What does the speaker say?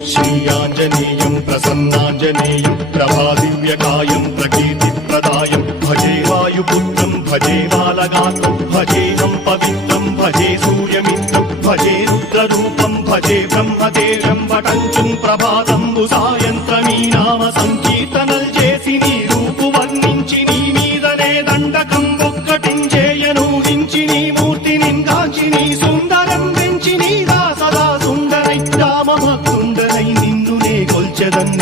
श्रीयाञ्जनेयं प्रसन्नाञ्जनेयं प्रभादिव्यकायं प्रकीर्तिप्रदायं भजे वायुपुत्रं भजे बालगात्रं भजेऽहं पवित्रं भजे सूर्यमित्रं भजे रुद्ररूपं भजे ब्रह्मदेवं वटञ्चं ప్రభాతం సాయంత్రమీ నామ సంకీర్తనల్ చేసి నీ రూపు వర్ణించి నీ మీదనే దండకం ఒక్కటించేయను హించి నీ మూర్తిని కాంచి నీ సుందరం పెంచి నీ సదా సుందరై రామ భక్తుండనై నిన్ను నే కొల్చెదన్